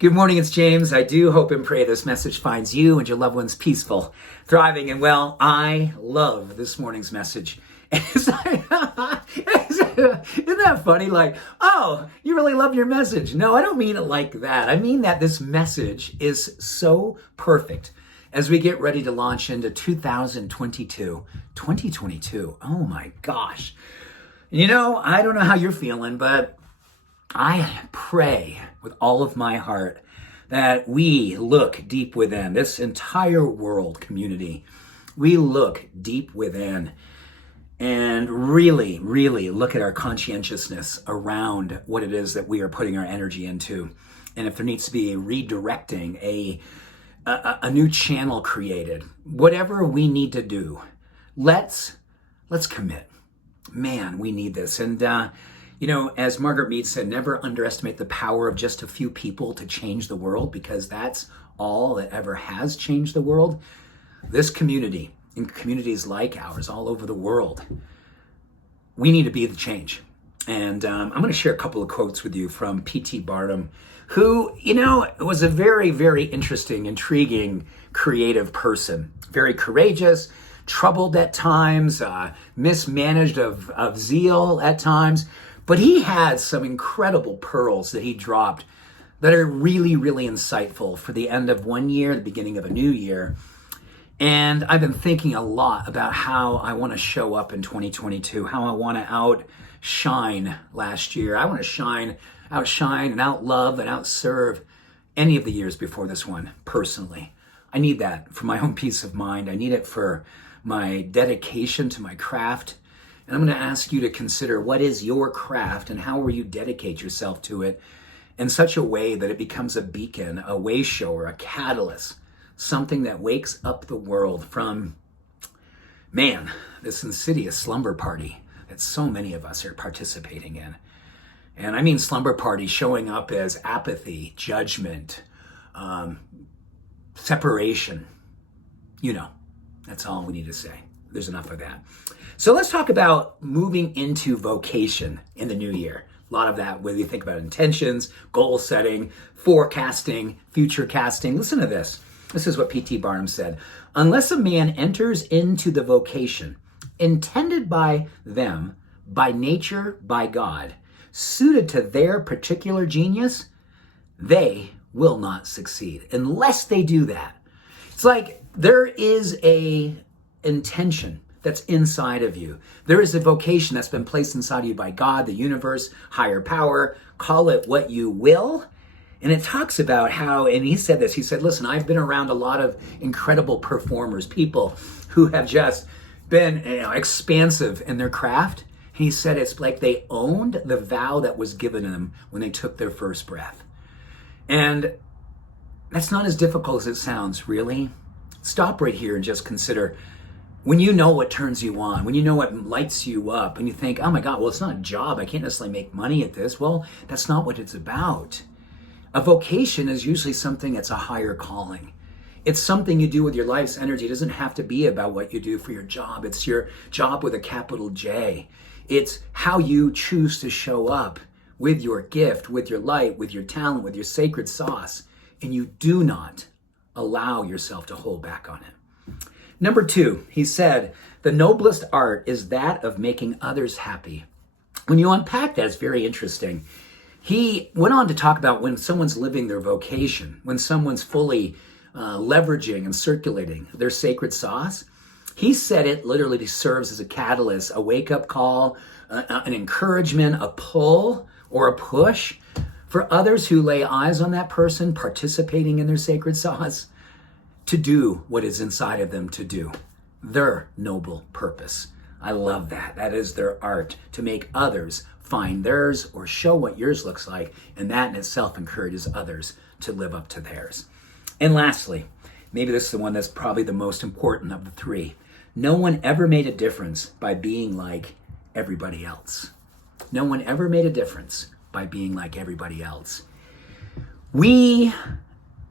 Good morning, it's James. I do hope and pray this message finds you and your loved ones peaceful, thriving, and well. I love this morning's message. Isn't that funny? Like, oh, you really love your message. No, I don't mean it like that. I mean that this message is so perfect as we get ready to launch into 2022. 2022, oh my gosh. You know, I don't know how you're feeling, but I pray with all of my heart that we look deep within, this entire world community. We look deep within and really, really look at our conscientiousness around what it is that we are putting our energy into. And if there needs to be a redirecting, a new channel created, whatever we need to do, let's commit. Man, we need this. And you know, as Margaret Mead said, never underestimate the power of just a few people to change the world, because that's all that ever has changed the world. This community, and communities like ours all over the world, we need to be the change. And I'm going to share a couple of quotes with you from P.T. Barnum, who, you know, was a very, very interesting, intriguing, creative person. Very courageous, troubled at times, mismanaged of zeal at times. But he had some incredible pearls that he dropped that are really, really insightful for the end of one year, the beginning of a new year. And I've been thinking a lot about how I want to show up in 2022, how I want to outshine last year. I want to outshine and outlove and outserve any of the years before this one, personally. I need that for my own peace of mind. I need it for my dedication to my craft. And I'm going to ask you to consider, what is your craft and how will you dedicate yourself to it in such a way that it becomes a beacon, a way shower, a catalyst, something that wakes up the world from, man, this insidious slumber party that so many of us are participating in. And I mean slumber party showing up as apathy, judgment, separation. You know, that's all we need to say. There's enough of that. So let's talk about moving into vocation in the new year. A lot of that, whether you think about intentions, goal setting, forecasting, future casting. Listen to this. This is what P.T. Barnum said. Unless a man enters into the vocation intended by them, by nature, by God, suited to their particular genius, they will not succeed unless they do that. It's like there is a intention that's inside of you. There is a vocation that's been placed inside of you by God, the universe, higher power, call it what you will. And it talks about how, and he said this, he said, listen, I've been around a lot of incredible performers, people who have just been, expansive in their craft. He said it's like they owned the vow that was given them when they took their first breath. And that's not as difficult as it sounds, really. Stop right here and just consider, when you know what turns you on, when you know what lights you up, and you think, oh my God, well, it's not a job. I can't necessarily make money at this. Well, that's not what it's about. A vocation is usually something that's a higher calling. It's something you do with your life's energy. It doesn't have to be about what you do for your job. It's your job with a capital J. It's how you choose to show up with your gift, with your light, with your talent, with your sacred sauce. And you do not allow yourself to hold back on it. Number 2, he said, the noblest art is that of making others happy. When you unpack that, it's very interesting. He went on to talk about when someone's living their vocation, when someone's fully leveraging and circulating their sacred sauce. He said it literally serves as a catalyst, a wake-up call, an encouragement, a pull or a push for others who lay eyes on that person participating in their sacred sauce, to do what is inside of them to do, their noble purpose. I love that. That is their art, to make others find theirs or show what yours looks like, and that in itself encourages others to live up to theirs. And lastly, maybe this is the one that's probably the most important of the 3. No one ever made a difference by being like everybody else. No one ever made a difference by being like everybody else. We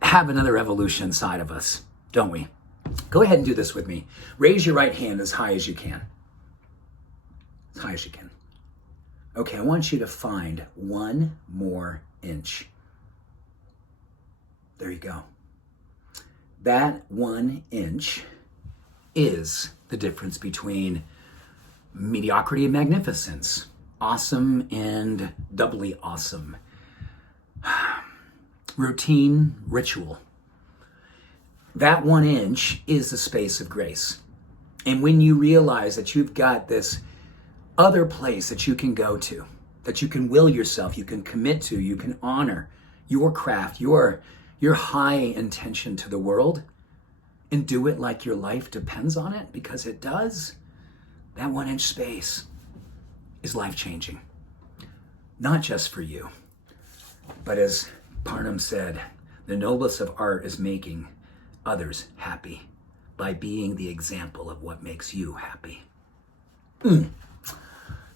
have another evolution inside of us, don't we? Go ahead and do this with me. Raise your right hand as high as you can. As high as you can. Okay, I want you to find 1 more inch. There you go. That 1 inch is the difference between mediocrity and magnificence, awesome and doubly awesome, routine, ritual. That 1 inch is the space of grace. And when you realize that you've got this other place that you can go to, that you can will yourself, you can commit to, you can honor your craft, your high intention to the world, and do it like your life depends on it, because it does, that 1 inch space is life-changing. Not just for you, but as Parnham said, the noblest of art is making others happy by being the example of what makes you happy.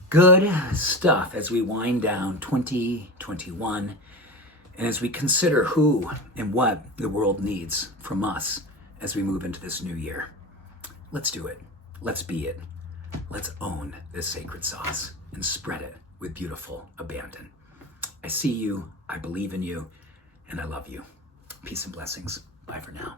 Good stuff as we wind down 2021 and as we consider who and what the world needs from us as we move into this new year. Let's do it. Let's be it. Let's own this sacred sauce and spread it with beautiful abandon. I see you, I believe in you, and I love you. Peace and blessings. Bye for now.